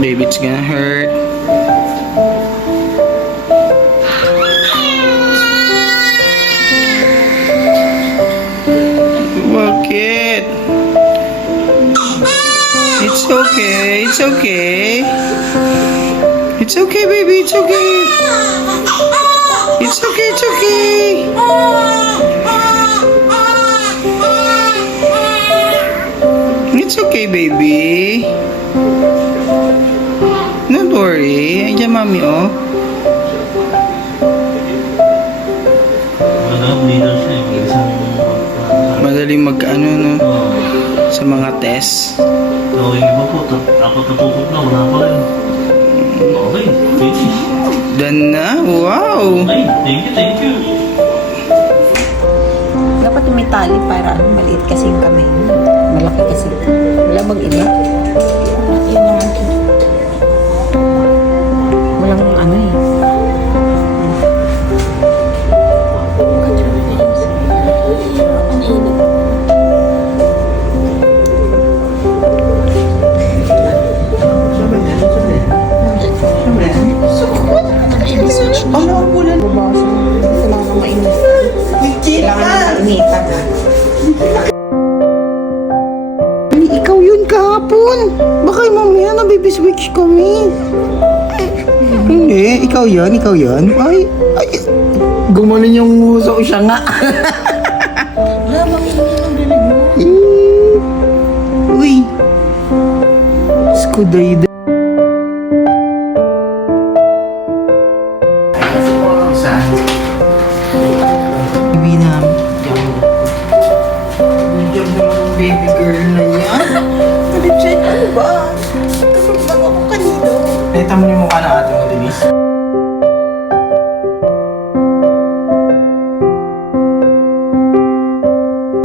Baby, it's gonna hurt. Bakit? It's okay. It's okay. It's okay, baby. It's okay. It's okay. It's okay. It's okay, baby. Don't worry. Ayan, mami, oh. Madaling mag-ano, no? Sa mga test. So, yung iba po, apat na tutok na, wala pa rin. Okay, thank you. Done na? Wow! Okay, thank you. Dapat may tali para maliit kasi yung kamay mo. Malaki kasi. Wala bang iba? Yun naman. Walang ano eh. Ano ang bulan? Kailangan ng mainit. Kailangan ng initan ha. Ikaw yun kahapon. Baka mamaya nabibiswitch kami. Hindi, ikaw yun. Ay, gumanon yung muso siya nga. Wala bang initan mo? Uy. Skuday. Saan? Baby na. Diyan mo yung baby girl na yan. Richard, ano ba? Tulog lang ako kanino. Nakita mo yung mukha ng ate mo, Denise?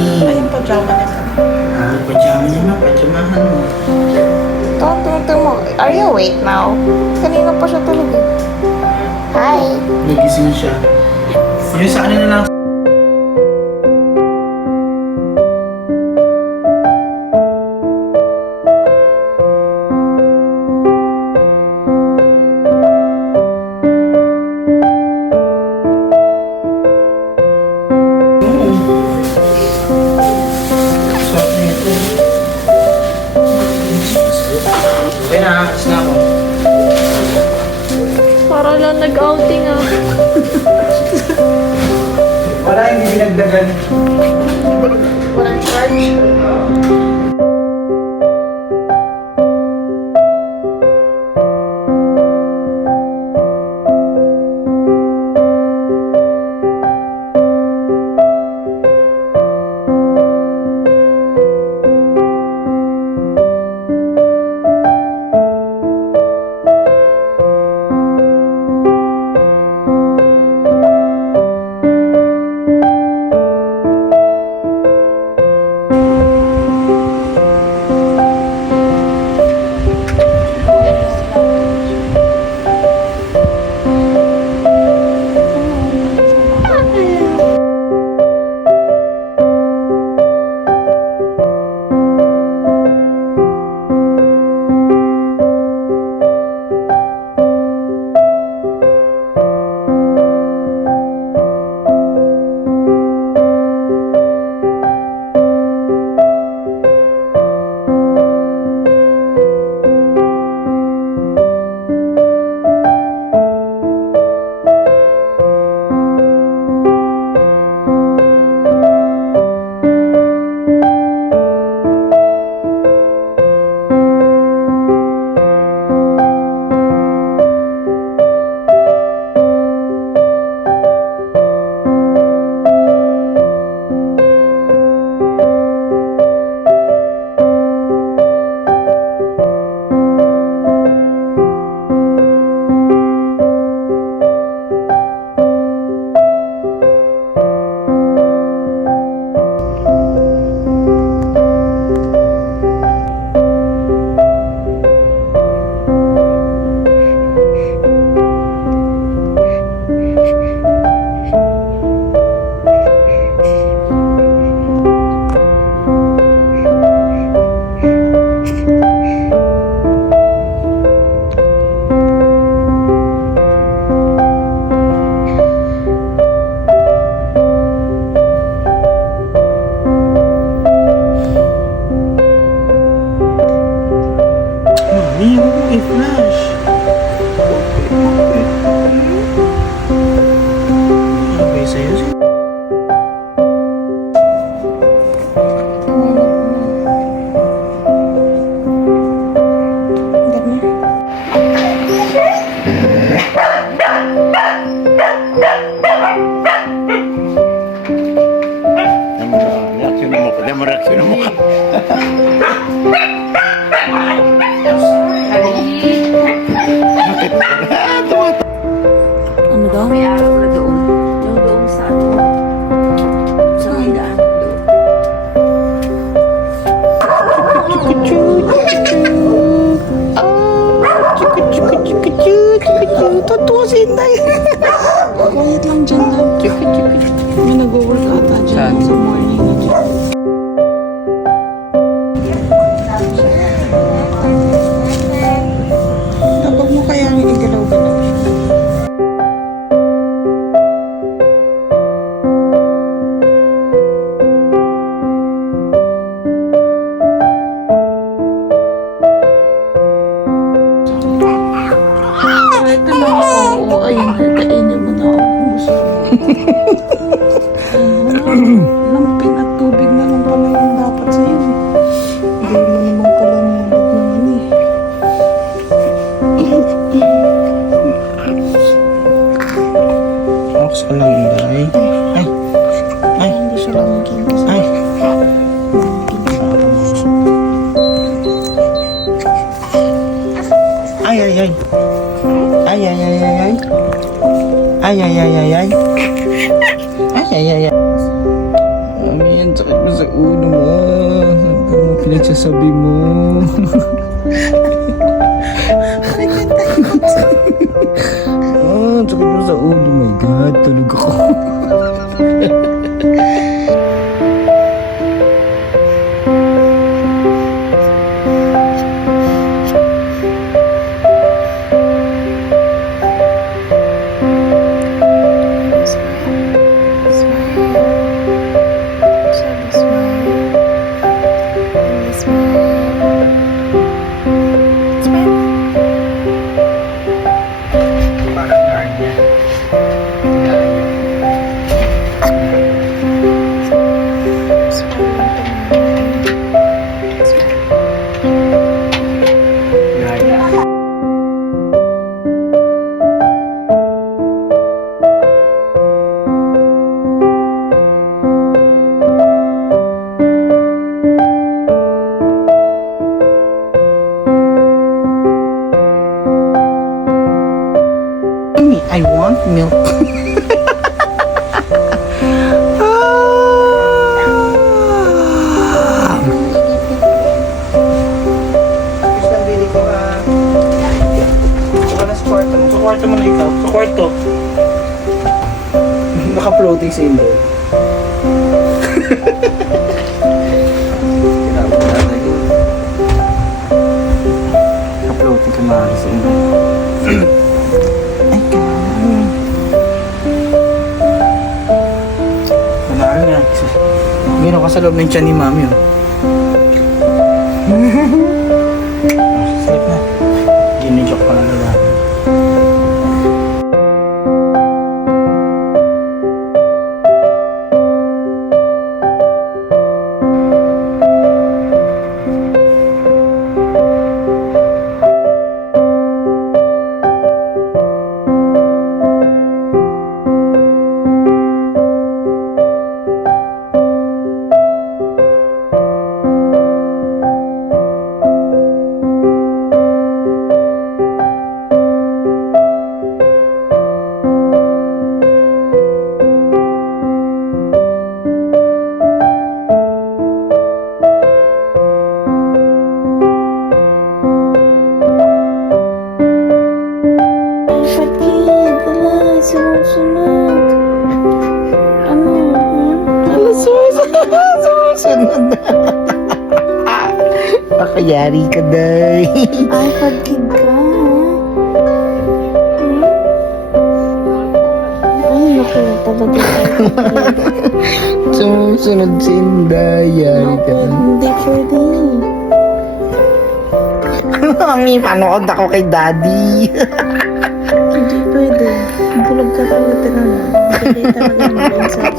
Ay, yung pajama na sa... Pajama niya na. Pajamahan mo. Tonto mo. Are you awake now? Kanina pa siya tulog eh. Hi. Nagising siya. Yung sa ano na lang. Okay na, alis na ako. Para lang nag-outing ah. Wala, hindi dinagdagan. Walang charge. Hindi mo i-flash. Okay sa'yo. Reaksyon mo ka. Ano daw? May araw na doon. Yung doon sa ano. Sa may daan doon. Totoo si Inday. Quiet lang dyan lang. May nag-work ata dyan sa morning na dyan. Tapos mo kaya ang igalaw-galaw. Ito lang ako. Oo, ayun. Kainin mo na ako. Gusto ko. Lamping at tubig na lang pala yung dapat sa'yo. Hindi mo naman pala nilog ng ano eh. Ox ka lang, Inday. Ay. Ay. Hindi siya lamigin kasi. Ay. Ay, ay, ay. Ay, ay, ay, ay, ay. Ay, ay, ay, ay, ay. Ay, ay, ay, ay. Mami, yan sakit mo sa ulo mo. Ano mo pinagsasabi mo? Oh, sakit mo sa ulo. My God, tulog ako. I want milk. Bili ko sa kwarto mo. Sa kwarto mo na ikaw. Sa kwarto. Naka-floating sa inyo. Naka-floating ka maaari sa inyo. Ay, kamarin. Kamarin na. Meron ka sa loob ng tiyan ni Mami, oh. Sleep na. Ginijok pa na lang. Sunod na. Pakayari ka, day. Ay, pagkid ka. Ay, naku, talaga. Sumusunod si Inday. Yari ka na. Hindi pwede. Mami, panood ako kay daddy. Hindi pwede. Bulag ka talaga na. Hindi talaga mag sa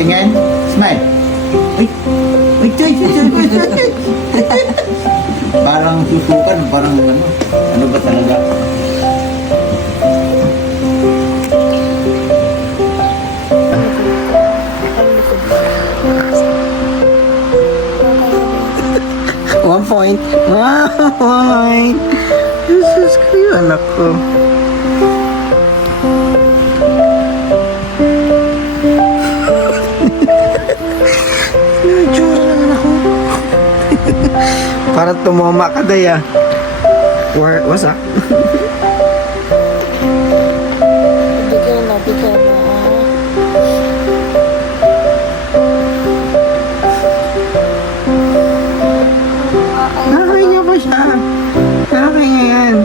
Tingin. Smile. Wait. Parang susukan, parang ano. Ano ba talaga? One point. Jesus ko yung anak ko. Parang tumama ka day ah. Wasak. Bigyan na. Nakakay niya pa siya. Nakakay niya yan.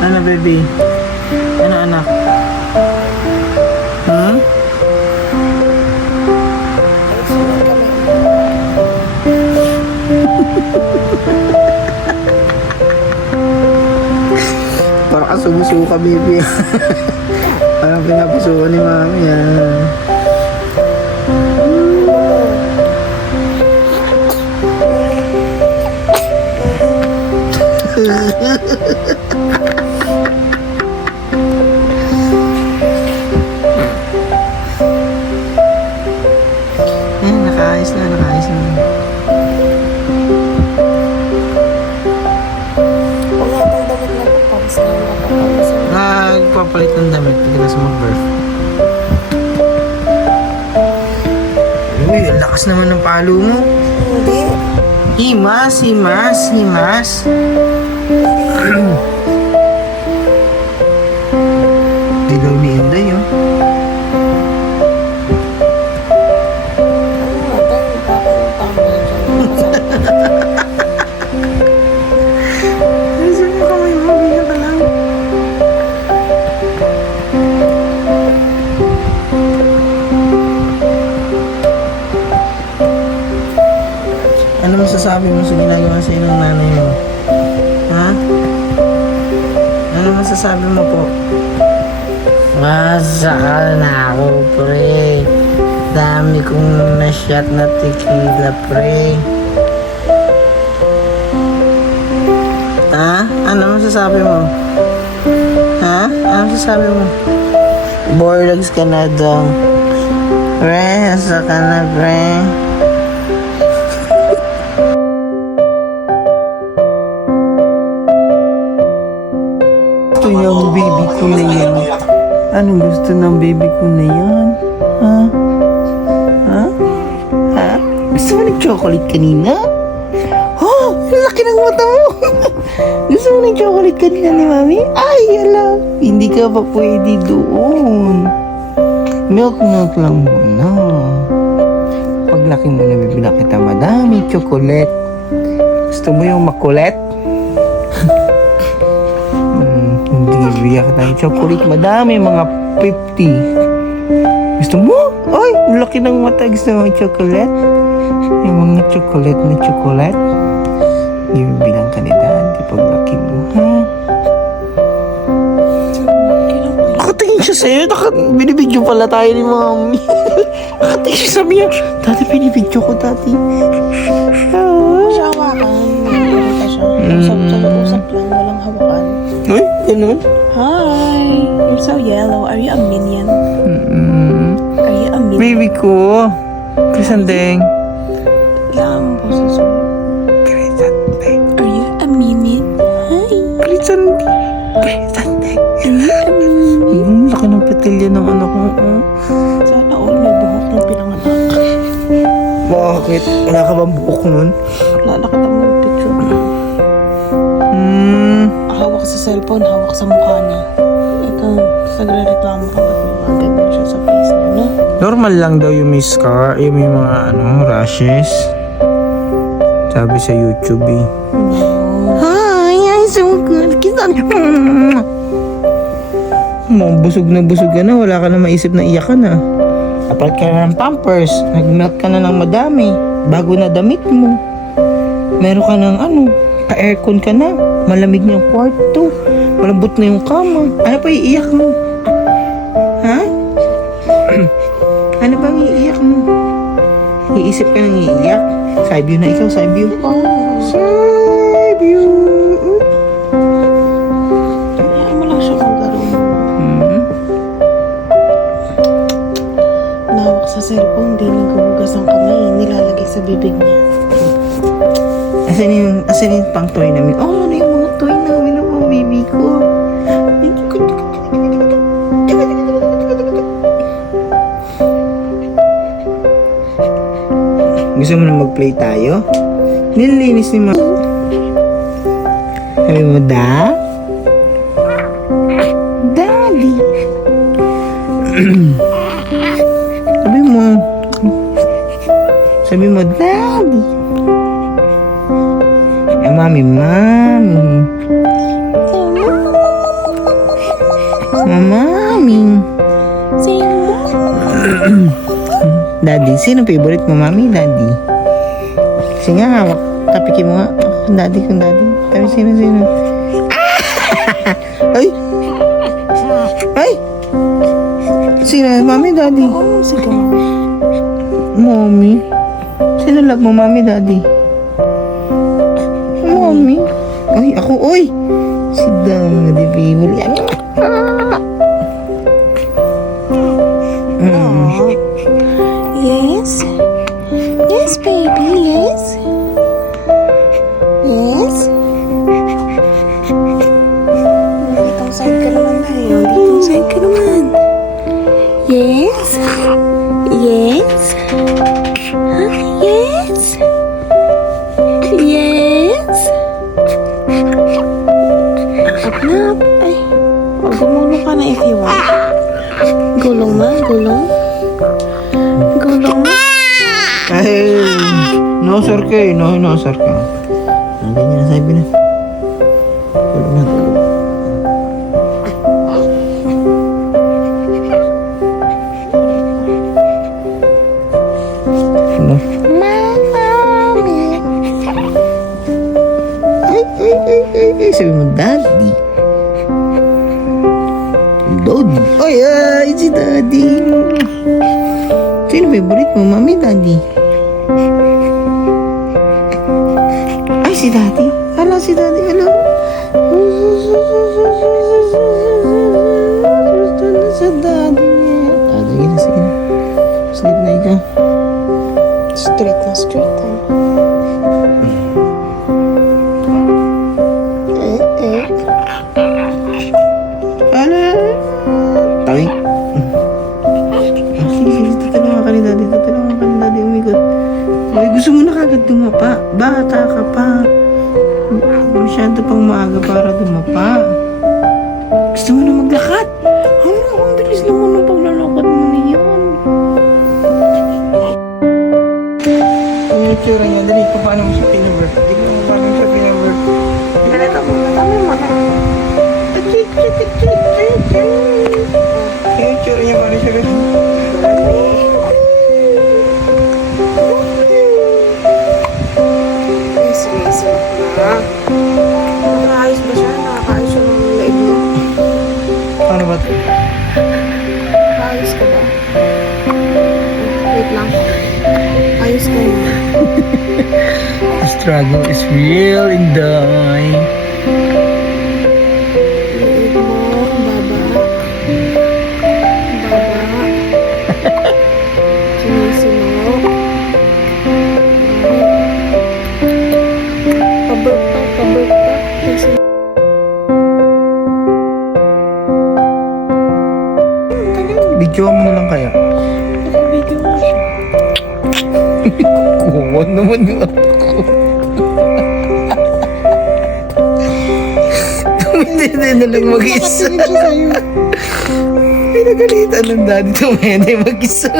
Ano baby? Ano anak? Para ka sumusuka baby. Parang pinapusukan ni mami yan. Nakaayos na. Wala pang damit na papansin. Nagpapalit ng damit pagkita sa mag-birth. Uy, ang lakas naman ng palo mo. Hindi. Himas. Dilaw ni Inday, oh. Nasaan yung kamay mo? Bigyan ka lang. Ano masasabi mo sa ginagawa sa'yo ng nanay mo? Ha? Ano masasabi mo po? Masakal na ako, pre. Dami kong na-shot na tequila, pre. Ha? Ano masasabi mo? Ha? Ano masasabi mo? Borlags ka na daw. Pre, asa ka na, pre. Gusto yung baby ko na yan. Anong gusto ng baby ko na yan? Ha? Ha? Ha? Gusto mo ng chocolate kanina? Oh! Laki ng mata mo! Gusto mo ng chocolate kanina ni mami? Ay, ala! Hindi ka pa pwede doon. Milk lang muna. Pag paglaki mo, nabibila kita madaming chocolate. Gusto mo yung makulit? Hindi, bibigyan kita ng chocolate. Madami, mga 50. Gusto mo? Ay, laki ng mata. Gusto mo yung chocolate? Yung mga chocolate na chocolate. Ibibilang ka ni Daddy paglaki mo, ha? Nakatingin siya sa'yo. Binibidyo pala tayo ni Mami. Nakatingin siya sa niya. Daddy, binibidyo ko, Daddy. Siya hawakan. Marita siya. Usap lang. Walang hawakan. Uy, ganun. Hi! You're so yellow. Are you a minion? Are you a minion? Baby ko. Krisandeng. Kailangan mo boses mo. Krisandeng. Are you a minion? Hi! Krisandeng. Krisandeng. Are you a minion? Laki ng patilya ng anak ko. Sana all may buhok ng pinanganak. Bakit? Wala ka bang buhok nun? Lalakita mo yung picture mo. Hawak sa cellphone, hawak sa mukha niya. Ikaw, nagre-reklamo ka ba't may mga ganyan siya sa face niya, no? Normal lang daw yung may scar, yung may mga rashes. Sabi sa YouTube eh. Hi, I'm so good. Kita niyo. Busog ka na, wala ka na maisip na iyak ka na. Apart ka na ng pampers, nag-melt ka na ng madami, bago na damit mo. Meron ka ng pa-aircon ka na, malamig na yung kwarto, malambot na yung kama. Ano pa iiyak mo? Ha? Ano bang iiyak mo? Iisip ka nang iiyak? Saibyo na ikaw, saibyo. Saibyo. Kaya mo lang siya maglaro. Nahawak sa cellphone, di naghuhugas ang kamay, nilalagay sa bibig niya. Asan yung pang toy namin? Oh, ano yung mga toy namin ng mga baby ko? Gusto mo na mag-play tayo? Nililinis ni Mama. Sabi mo, Daddy. Sabi mo, Daddy. Mami. Mami. Daddy, sino favorite mo, Mami? Daddy. Kasi nga, hawak. Tapikin mo nga. Daddy kung Daddy. Sabi, sino? Ay! Sino? Mami, Daddy. Oh, sige. Mommy. Sino love mo, Mami, Daddy? Mommy. Ay, ako, oy! Si Daddy, baby. Yes? Yes, baby, yes? Yes? Ditong side ka naman tayo. Ditong side ka naman. Yes? Yes? Huh? Yes? Yes? Up na up. Ay, gumulong ka na if you want. Gulong ma, gulong. Gulong. Ay, nosor ka eh. Nosor ka. Ganyan na sabi na. Tulog na, tulog. Ano? Ay, sabi mo, Daddy. Daddy. Ay, si Daddy. Sino favorite mo, Mami, Daddy? Ay, si Daddy. Hala, si Daddy. Hala. Gusto na sa Daddy niya. Sige na, sige na. Sleep na ikaw. Straight na straight. Hala. Tawi. Sige, tutulungan ka ni Daddy. Tutulungan ka ni Daddy. Umikot. Ay, gusto mo na kagad dumapa. Bata ka pa. Masyado pang maaga para dumapa. Gusto mo na maglakad? Ang bilis naman ng paglalakad mo na yan. itsura niya. Dali, paano mo siya pinabirth? Tignan mo paano mo siya pinabirth. Ganito mo, natami mo na. Yung itsura niya, paano siya ganun? Nakakaayos ba siya? Nakakaayos siya ng leeg mo? Paano ba ito? Nakakaayos ka ba? Wait lang. Ayos ka na. The struggle is real in the Leeg mo, baba. Baba. Sinisinok. Pabert pa, pabert pa. video mo na lang kaya. Naka-video mo siya. Kuwan naman yung ako. Hindi na lang mag-isa. Nakatingin siya sa'yo. Pinagalitan ng daddy tumende mag-isa.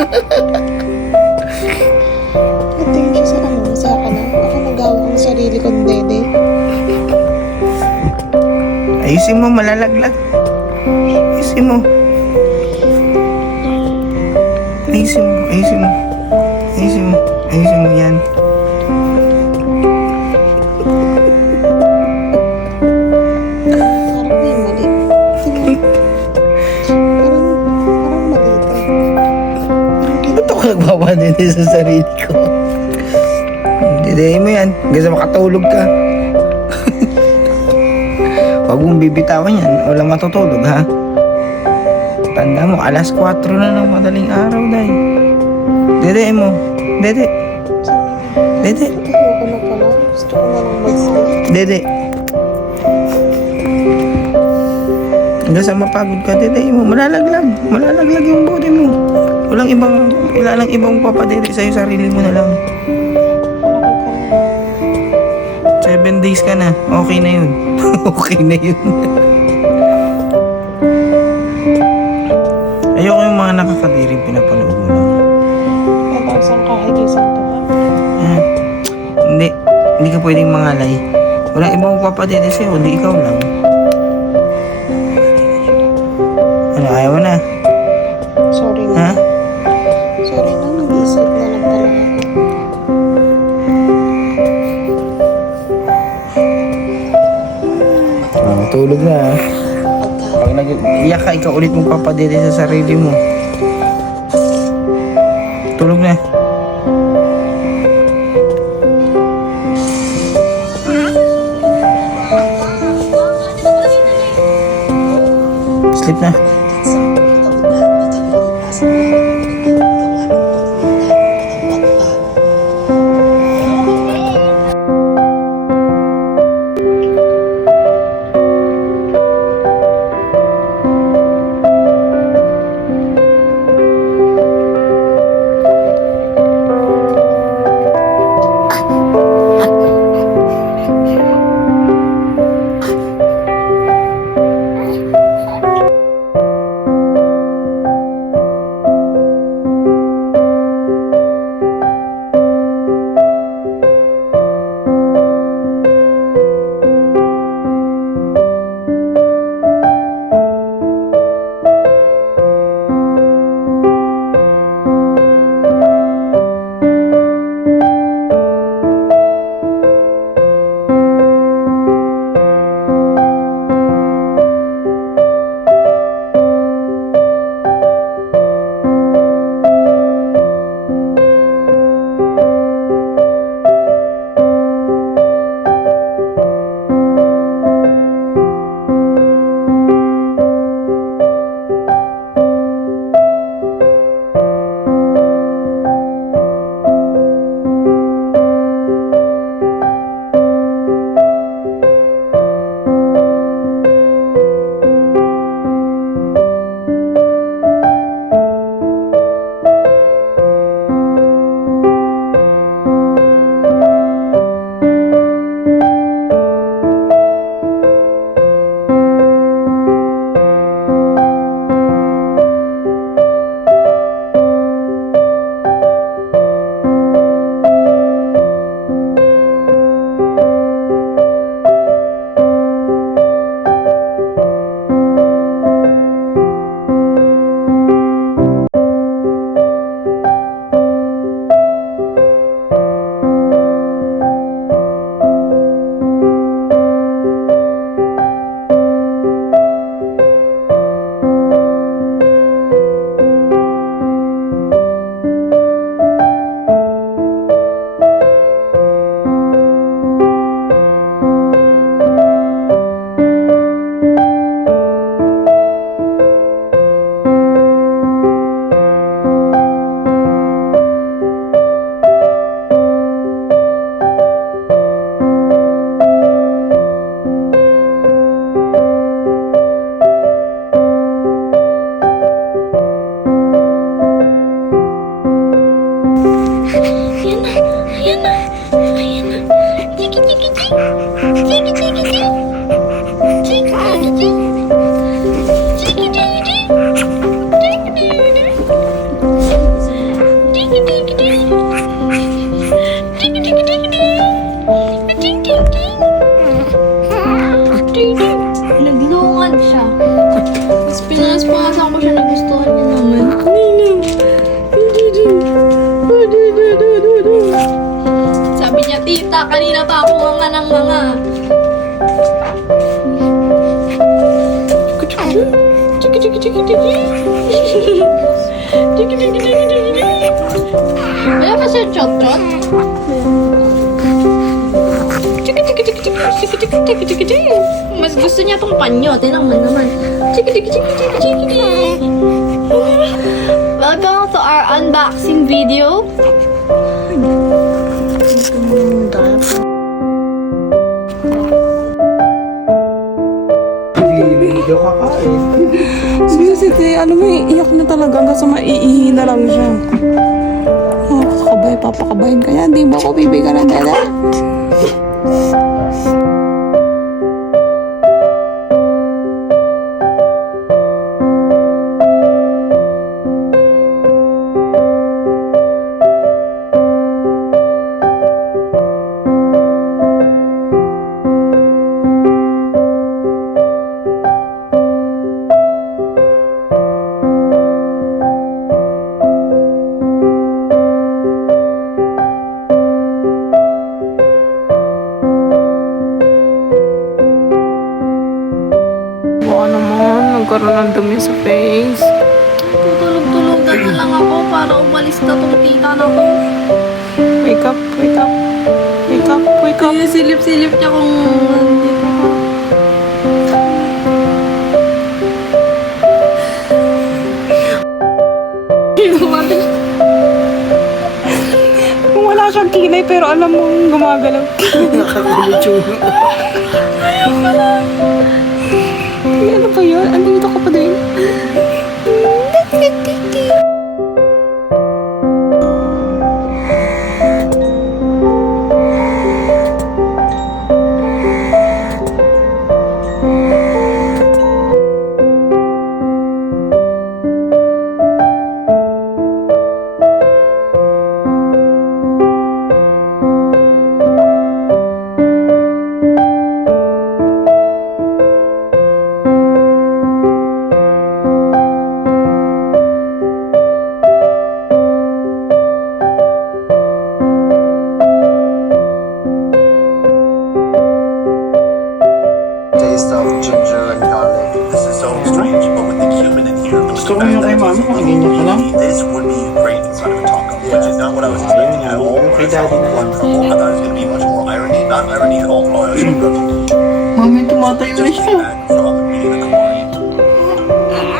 Nakatingin siya sa ano, sa akin na. Ako nagawa ang sarili kong dede. Ayusin mo, malalaglag. Ayusin mo. Ayusin mo, ayusin mo. Ayusin mo, ayusin mo yan. Parang may mali. Parang mali ito. Ba't ako nagbawa din sa sarili ko? Didayin mo yan. Hanggang sa makatulog ka. Huwag mong bibitawan yan. Walang matutulog, ha? Tanda mo, alas 4 na ng madaling araw, dahil. Didayin mo. Dede. Dede. Ayoko na pala. Gusto ko na lang mag-sleep. Dede. Hanggang sa mapagod ka, didayin mo. Malalaglag. Malalaglag yung body mo. Wala lang ibang papadede sa'yo. Sarili mo na lang. 7 days ka na. Okay na yun. Okay na yun. Ayoko yung mga nakakadiring pinapanood mo lang. 1,000 kahigisan to ba? Ah, hindi. Hindi ka pwedeng mangalay. Walang ibang papadede sa'yo. Hindi ikaw lang. Ano, ayaw mo na? Sorry na. Ha? Sorry na, nag-iisip na lang pala ako. Tulog na, ha? Pag nag-iyak ka, ikaw ulit mong papadede sa sarili mo. Tulog na. Sleep na. Naglungan siya. Tapos pinalas-palasan ko siya, nagustuhan niya naman. Sabi niya, tita, kanina pa ako nga ng mga. Wala pa siya chot-chot? Mas gusto niya tong panyo. Tinangman naman. Welcome to our unboxing video. Video ka kain. Seriously, alam mo, iiyak na talaga hanggang sa maiihi na lang siya. Oh, kakabay, papakabayin ka yan. Di ba ako bibigyan ng dala? Nagkaroon ng dumi sa face. Tutulog-tulugan na lang ako para umalis na tong tita na to. Wake up, wake up. Wake up, wake up. Silip-silip niya kung nandito ka. Kung wala siyang kilay pero alam mo gumagalaw. Nakakulitsuro. Ano ba yun? Andito ka pa din? Taste of ginger and garlic. This is so strange, but with the cumin in here, Gusto ko yung kay mami, ganyan ka lang. this would be great inside of a taco, which is not what I was expecting at all. Yung kay daddy na lang. I thought it was going to be much more irony, not irony at all. Oh, it's so good. Mami, tumatayo na siya. From eating the kamari.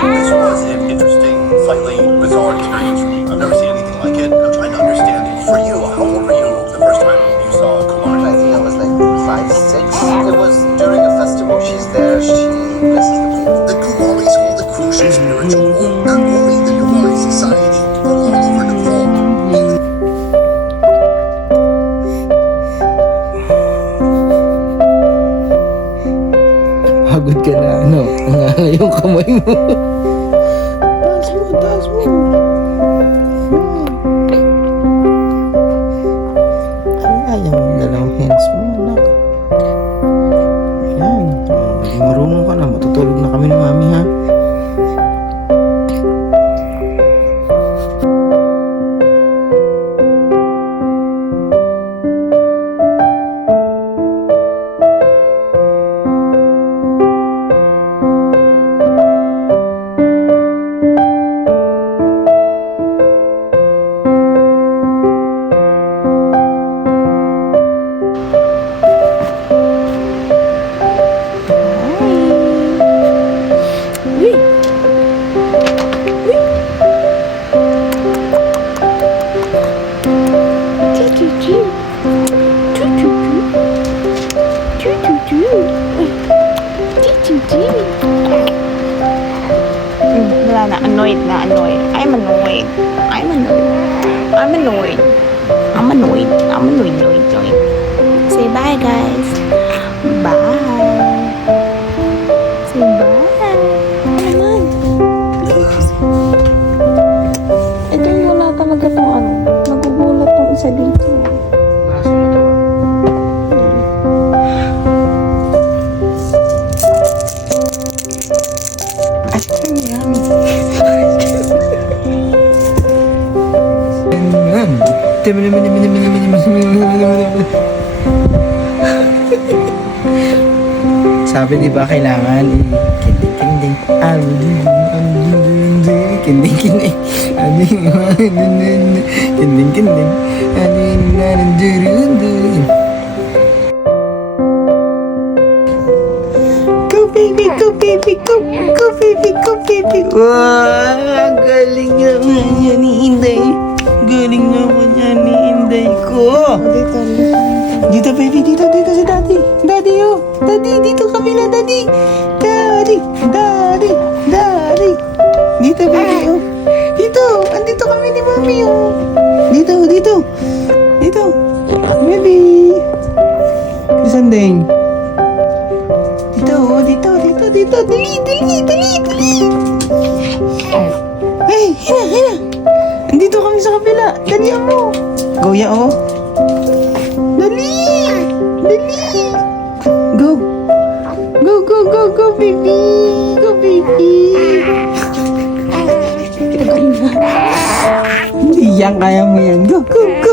This was an interesting, slightly bizarre experience for me. I've never seen anything like it. I'm trying to understand. For you, how old were you the first time you saw kamari? I think I was like 5, 6. It was during a festival. She's there. She blesses the people. The Kumaris hold a crucial spiritual role, not only in the Kumari society, but all over Nepal. Pagod ka na, ano? Yung kamay mo. Taas mo, taas mo. Ay, yung dalawang hands mo, anak. Ayan. Hindi marunong ka na. Matutulog na kami ni mami, ha? Wala na, annoyed na, annoyed. I'm annoyed. I'm annoyed. I'm annoyed. I'm annoyed. I'm annoyed, annoyed, annoyed. Kasi Say bye, guys. Bye. Say bye. Naman. Ito yung wala talaga tong ano. Nagugulat tong isa dito. Sabi di ba kailangan kinding-kinding kinding-kinding kinding-kinding Go baby, go baby, go baby, go baby. Wah, galing naman yan ni Inday. Galing naman yan ni Inday ko. Dito baby, dito si daddy. Daddy oh, daddy, dito kami na daddy. Daddy. Dito baby oh. Dito, andito kami ni mami oh. Dito. Baby. Sanding. Dito. Dali. Hey, hina. Andito kami sa kabila. Dalihan mo. Goya oh. Dali. Go, baby. Go, baby. Hindi yan, kaya mo yan. Go, baby.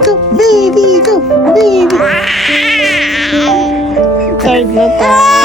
Go, baby. Tired na tayo.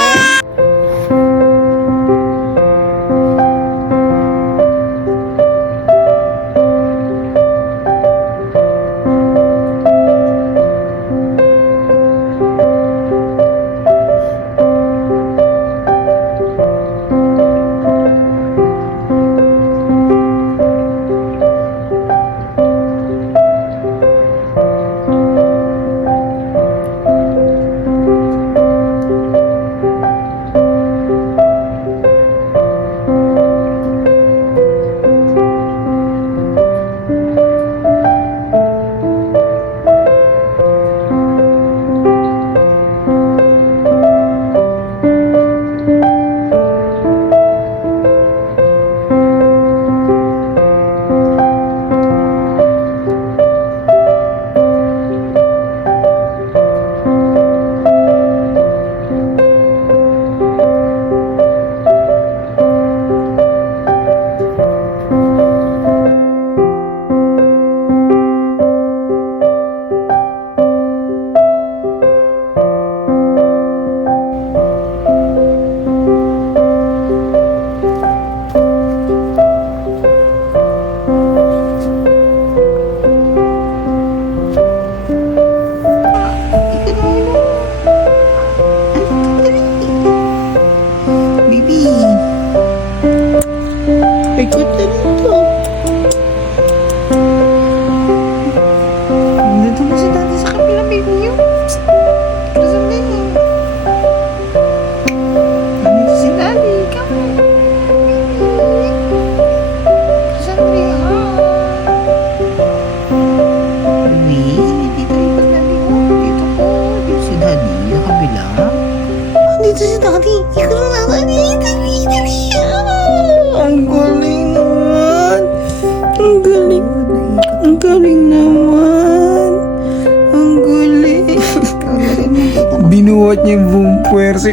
Binuhat niya yung buong puwersa.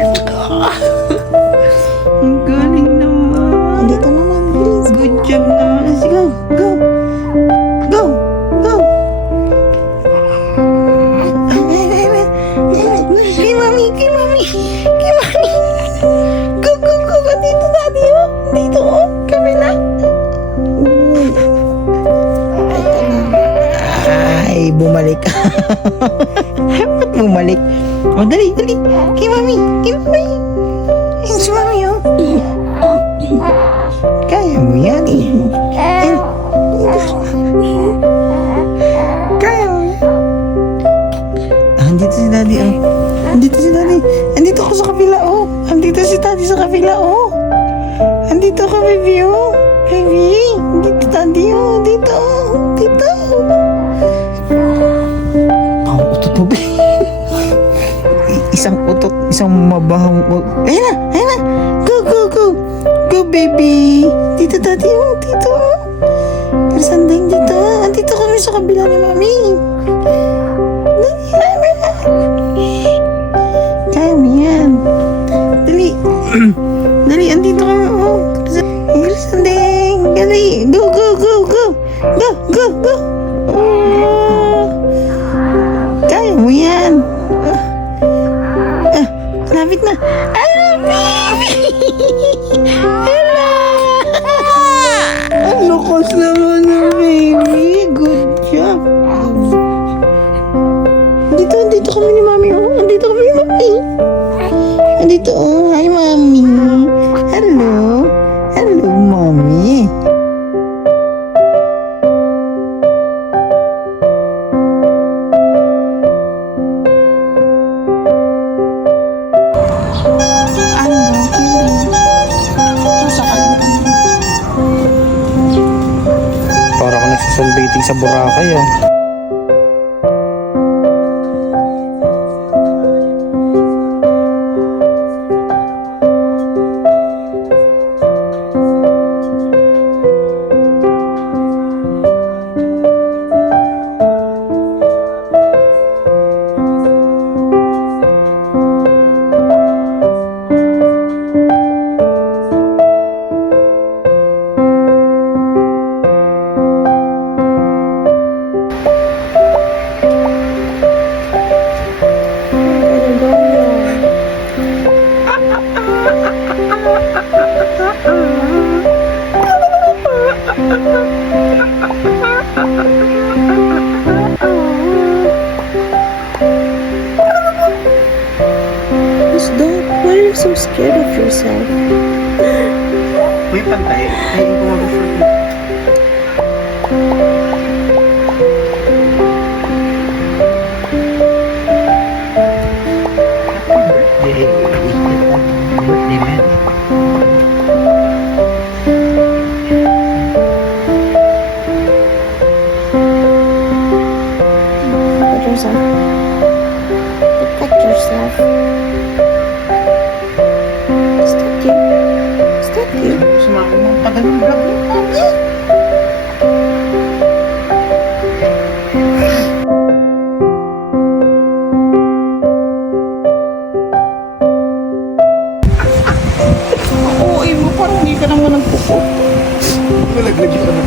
Ang galing naman. Andito naman, bilis. Good job naman. Sige, go. Kay mami. Go. Dito, daddy, oh. Dito, oh. Kabila. Ay, bumalik. Ba't bumalik? Oh, dali. Kay mami. Ayun si mami, oh. Kaya mo yan, eh. Kaya mo yan. Andito si daddy, oh. Andito ako sa kabila, oh. Andito si daddy sa kabila, oh. Andito ka, baby, oh. Baby, dito daddy, oh. Dito. Ang utot mo, isang utot, isang mabahong utot. Ayun na, ayun na. Go, go, go. Go, baby. Dito, daddy. Oh, dito. Pero sandang dito. Andito kami sa kabila ni mami. Kaya mo yan. Dali. Dali, andito kami. Oh. Pero sandang. Dali. Go, go, go, go. Go, go, go. Oh. Kaya mo yan. Lapit na. Hello, baby! Hello! Ang lakas naman ng baby. Good job. Andito kami ni mami. Oh, andito kami ni mami. Andito, oh. Hi, mami. Hello. Hello, mami. Para ako nagsasunbating sa Boracay, oh. Who's that? Why are you so scared of yourself? May pantay. Ay, birthday man. Protect yourself. Protect yourself. Is that you? Is that you? Sumama mo ang tagal ng vlog mo. Oo, mo parang hindi ka naman nagpupo. Nalaglag yung ano.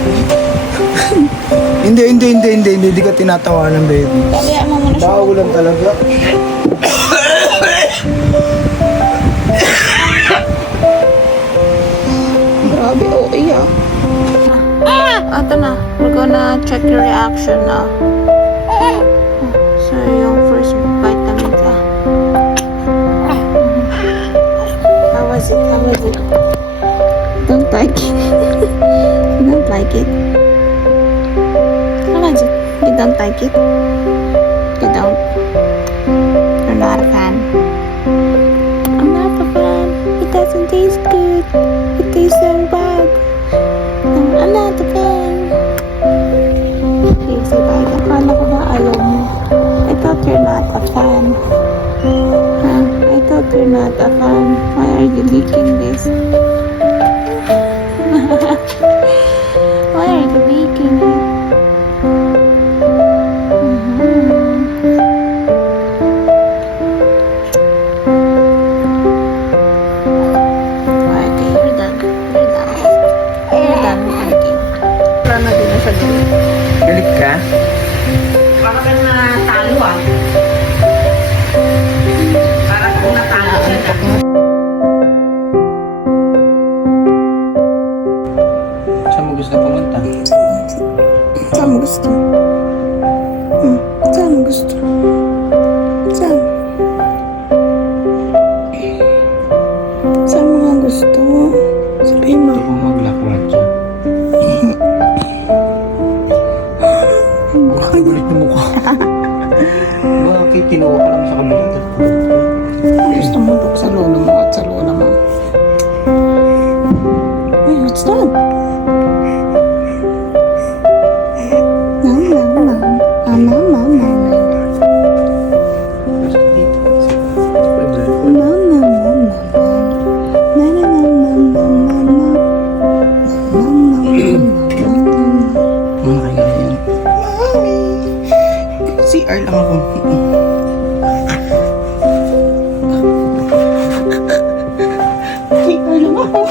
Hindi ka tinatawanan, baby. Kaya mo muna siya. Bago lang talaga. Grabe, OA Ito na. We're gonna check your reaction na. So, yung first vitamins How was it? How was it? Don't like it. You don't like it? How was it? You don't like it? You don't? You're not a fan? I'm not a fan. It doesn't taste good. It tastes so bad. I'm not a fan. Okay, say bye. Akala ko ba ayaw mo? I thought you're not a fan. Huh? I thought you're not a fan. Why are you leaking this? Why are you leaking it? CR lang ako. CR lang ako.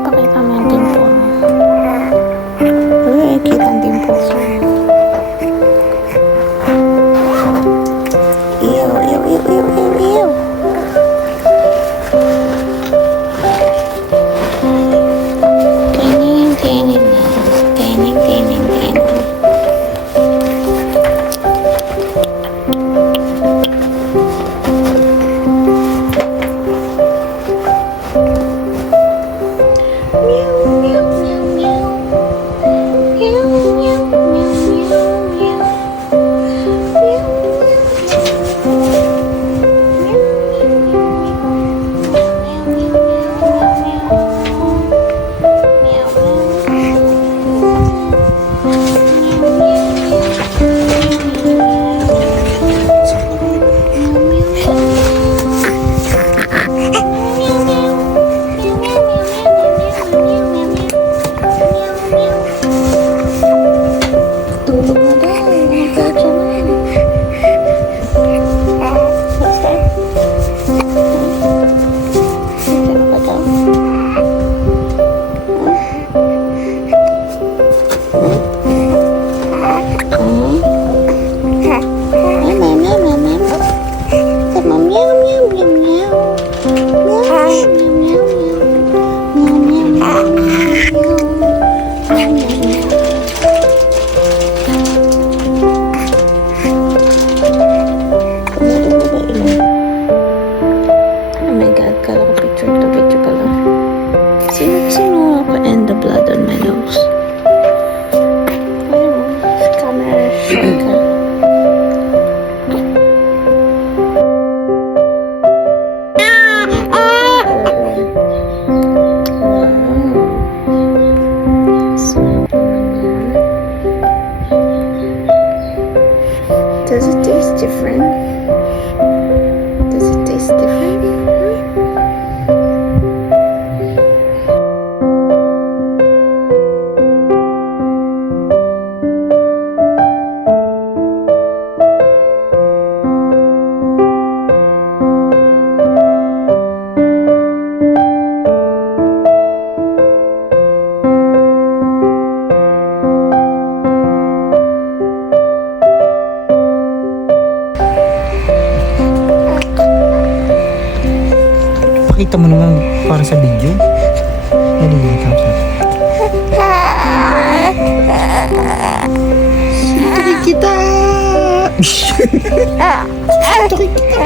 Pakita mo yung dimple mo. Uy, kita ang dimple mo. Ew, ew, ew, ew, ew, ew. Tining, tining, tining, tining, tining. Tulog na daw. Oh my God, kala ko picture to picture pala. Sino ako and the blood on my nose? Ayun, camera shy ka. Does it taste different? Does it taste different? Pakita mo naman para sa video. Dali na, thumbs up. Sintukin kita! Sintukin kita!